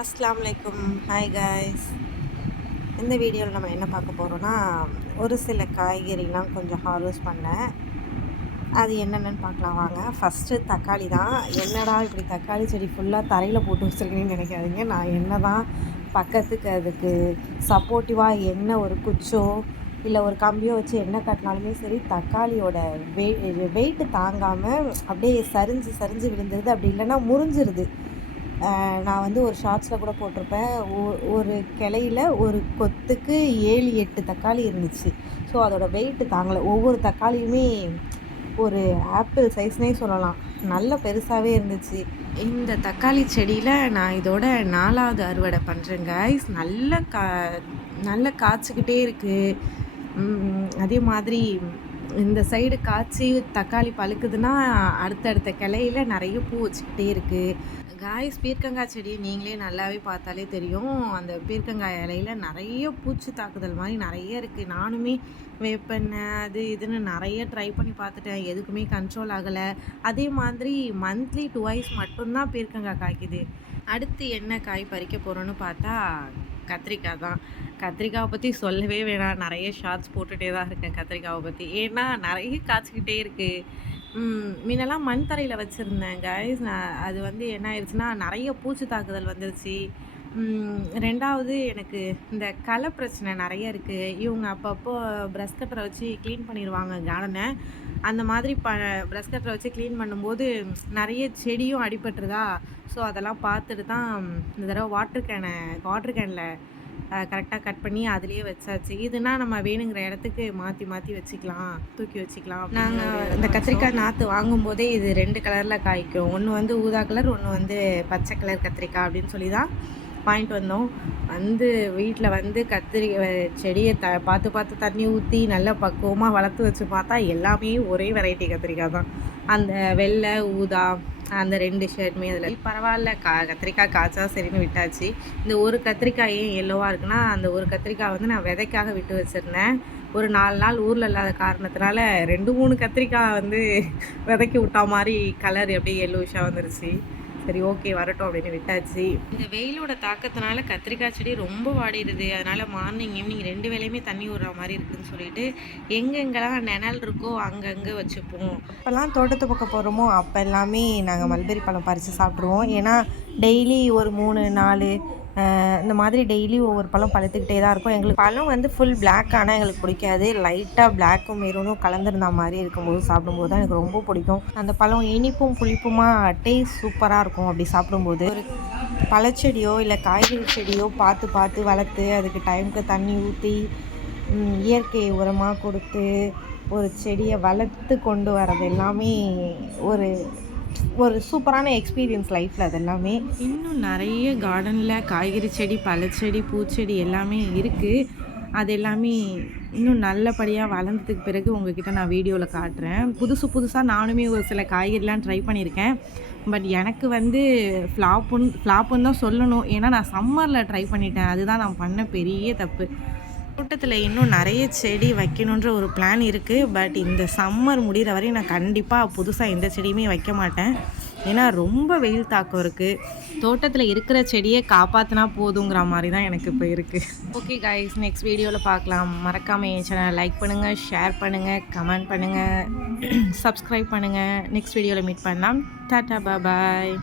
அஸ்லாம் வலைக்கும் hi guys இந்த வீடியோவில் நம்ம என்ன பார்க்க போகிறோன்னா ஒரு சில காய்கறிலாம் கொஞ்சம் ஹார்வெஸ்ட் பண்ணேன். அது என்னென்னு பார்க்கலாம் வாங்க. ஃபஸ்ட்டு தக்காளி தான். என்னடா இப்படி தக்காளி செடி ஃபுல்லாக தரையில் போட்டு வச்சுருக்கேன்னு நினைக்காதீங்க. நான் என்ன தான் பக்கத்துக்கு அதுக்கு சப்போர்ட்டிவாக என்ன ஒரு குச்சோ இல்லை ஒரு கம்பியோ வச்சு என்ன கட்டினாலுமே சரி தக்காளியோட வெயிட் வெயிட்டு தாங்காமல் அப்படியே சரிஞ்சு சரிஞ்சு விழுந்துருது. அப்படி இல்லைன்னா முறிஞ்சிருது. நான் வந்து ஒரு ஷார்ட்ஸில் கூட போட்டிருப்பேன். ஒரு கிளையில ஒரு கொத்துக்கு ஏழு எட்டு தக்காளி இருந்துச்சு. ஸோ அதோட வெயிட்டு தாங்கலை. ஒவ்வொரு தக்காளியுமே ஒரு ஆப்பிள் சைஸ்னே சொல்லலாம். நல்ல பெருசாகவே இருந்துச்சு. இந்த தக்காளி செடியில் நான் இதோட நாலாவது அறுவடை பண்ணுறேன் காய்ஸ் நல்ல கா நல்ல காய்ச்சிக்கிட்டே இருக்குது அதே மாதிரி இந்த சைடு காய்ச்சி தக்காளி பழுக்குதுன்னா அடுத்தடுத்த கிளையில நிறைய பூ வச்சுக்கிட்டே இருக்குது காய்ஸ் பீர்க்கங்காய் செடியை நீங்களே நல்லாவே பார்த்தாலே தெரியும். அந்த பீர்க்கங்காய் இலையில நிறைய பூச்சி தாக்குதல் மாதிரி நிறைய இருக்குது நானுமே வேப்பெண்ணெய் அது இதுன்னு நிறைய ட்ரை பண்ணி பார்த்துட்டேன். எதுக்குமே கண்ட்ரோல் ஆகலை. அதே மாதிரி மந்த்லி டுவைஸ் மட்டும்தான் பீர்க்கங்காய் காய்க்குது. அடுத்து என்ன காய் பறிக்க போகிறோன்னு பார்த்தா கத்திரிக்காய் தான். கத்திரிக்காவை பற்றி சொல்லவே வேணாம். நிறைய ஷார்ட்ஸ் போட்டுகிட்டே தான் இருக்கேன் கத்திரிக்காவை பற்றி ஏன்னா நிறைய காய்ச்சிக்கிட்டே இருக்குது முன்னெல்லாம் மண் தரையில் வச்சுருந்தேன் கைஸ் நான் அது வந்து என்ன ஆயிடுச்சுன்னா நிறைய பூச்சி தாக்குதல் வந்துருச்சு. ரெண்டாவது எனக்கு இந்த களை பிரச்சனை நிறைய இருக்குது இவங்க அப்பப்போ ப்ரஷ் கட்டரை வச்சு க்ளீன் பண்ணிடுவாங்க கார்டனை அந்த மாதிரி ப ப்ரஷ் கட்டரை வச்சு க்ளீன் பண்ணும்போது நிறைய செடியும் அடிபட்டுருதா? ஸோ அதெல்லாம் பார்த்துட்டு தான் இந்த தடவை வாட்டர் கேனை வாட்டர் கேனில் கரெக்டாக கட் பண்ணி அதுலேயே வச்சாச்சு. இதுனா நம்ம வேணுங்கிற இடத்துக்கு மாற்றி மாற்றி வச்சுக்கலாம். தூக்கி வச்சுக்கலாம் நாங்கள் இந்த கத்திரிக்காய் நாற்று வாங்கும்போதே இது ரெண்டு கலரில் காய்க்கும். ஒன்று வந்து ஊதா கலர் ஒன்று வந்து பச்சை கலர் கத்திரிக்காய் அப்படின்னு சொல்லி தான் வாங்கிட்டு வந்தோம். வந்து வீட்டில் வந்து கத்திரி செடியை த பார்த்து பார்த்து தண்ணி ஊற்றி நல்லா பக்குவமாக வளர்த்து வச்சு பார்த்தா எல்லாமே ஒரே வெரைட்டி கத்திரிக்காய் தான். அந்த வெள்ளை ஊதா அந்த ரெண்டு ஷர்ட்டுமே அதில். பரவாயில்ல கா கத்திரிக்காய் காய்ச்சா சரின்னு விட்டாச்சு. இந்த ஒரு கத்திரிக்காய் ஏன் எல்லோவாக இருக்குன்னா அந்த ஒரு கத்திரிக்காய் வந்து நான் விதைக்காக விட்டு வச்சுருந்தேன். ஒரு நாலு நாள் ஊரில் இல்லாத காரணத்தினால ரெண்டு மூணு கத்திரிக்காய் வந்து விதைக்கி விட்டா மாதிரி கலர் அப்படியே எல்லோஷாக வந்துருச்சு. சரி ஓகே வரட்டும் அப்படின்னு விட்டாச்சு. இந்த வெயிலோட தாக்கத்தினால கத்திரிக்காய் செடி ரொம்ப வாடிடுது. அதனால மார்னிங் ஈவினிங் ரெண்டு வேளையுமே தண்ணி விடுற மாதிரி இருக்குன்னு சொல்லிட்டு எங்கெங்கெல்லாம் நிழல் இருக்கோ அங்கங்கே வச்சுப்போம். அப்போல்லாம் தோட்டத்து பக்கம் போகிறோமோ அப்போ எல்லாமே நாங்கள் மல்பெரி பழம் பறித்து சாப்பிட்ருவோம் ஏன்னா டெய்லி ஒரு மூணு நாலு இந்த மாதிரி டெய்லி ஒவ்வொரு பழம் பழுத்துக்கிட்டே தான் இருக்கும். எங்களுக்கு பழம் வந்து ஃபுல் பிளாக் ஆனால் எங்களுக்கு பிடிக்காது. லைட்டாக பிளாக்கும் மெரூனும் கலந்துருந்த மாதிரி இருக்கும்போது சாப்பிடும்போது தான் எனக்கு ரொம்ப பிடிக்கும். அந்த பழம் இனிப்பும் புளிப்புமா டேஸ்ட் சூப்பராக இருக்கும் அப்படி சாப்பிடும்போது. ஒரு பழச்செடியோ இல்லை காய்கறி செடியோ பார்த்து பார்த்து வளர்த்து அதுக்கு டைமுக்கு தண்ணி ஊற்றி இயற்கை உரமாக கொடுத்து ஒரு செடியை வளர்த்து கொண்டு வரது எல்லாமே ஒரு ஒரு சூப்பரான எக்ஸ்பீரியன்ஸ் லைஃப்பில் அது எல்லாமே. இன்னும் நிறைய கார்டனில் காய்கறி செடி பழச்செடி பூச்செடி எல்லாமே இருக்குது அது எல்லாமே இன்னும் நல்லபடியாக வளர்ந்ததுக்கு பிறகு உங்ககிட்ட நான் வீடியோவில் காட்டுறேன். புதுசு புதுசாக நானுமே ஒரு சில காய்கறிலாம் ட்ரை பண்ணியிருக்கேன். பட் எனக்கு வந்து ஃப்ளாப்புன்னு ஃப்ளாப்புன்னு தான் சொல்லணும். ஏன்னா நான் சம்மரில் ட்ரை பண்ணிட்டேன். அதுதான் நான் பண்ண பெரிய தப்பு. தோட்டத்தில் இன்னும் நிறைய செடி வைக்கணுன்ற ஒரு பிளான் இருக்குது பட் இந்த சம்மர் முடிகிற வரையும் நான் கண்டிப்பாக புதுசாக எந்த செடியுமே வைக்க மாட்டேன். ஏன்னா ரொம்ப வெயில் தாக்கம் இருக்குது தோட்டத்தில் இருக்கிற செடியை காப்பாற்றினா போதுங்கிற மாதிரி தான் எனக்கு இப்போ இருக்குது ஓகே கைஸ் நெக்ஸ்ட் வீடியோவில் பார்க்கலாம். மறக்காமல் என் சேனல் லைக் பண்ணுங்கள் ஷேர் பண்ணுங்கள் கமெண்ட் பண்ணுங்கள் சப்ஸ்கிரைப் பண்ணுங்கள் நெக்ஸ்ட் வீடியோவில் மீட் பண்ணலாம். Tata bye